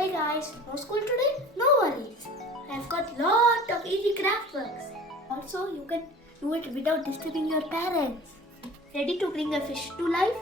Hey guys, no school today? No worries. I've got lot of easy craft works. Also, you can do it without disturbing your parents. Ready to bring a fish to life?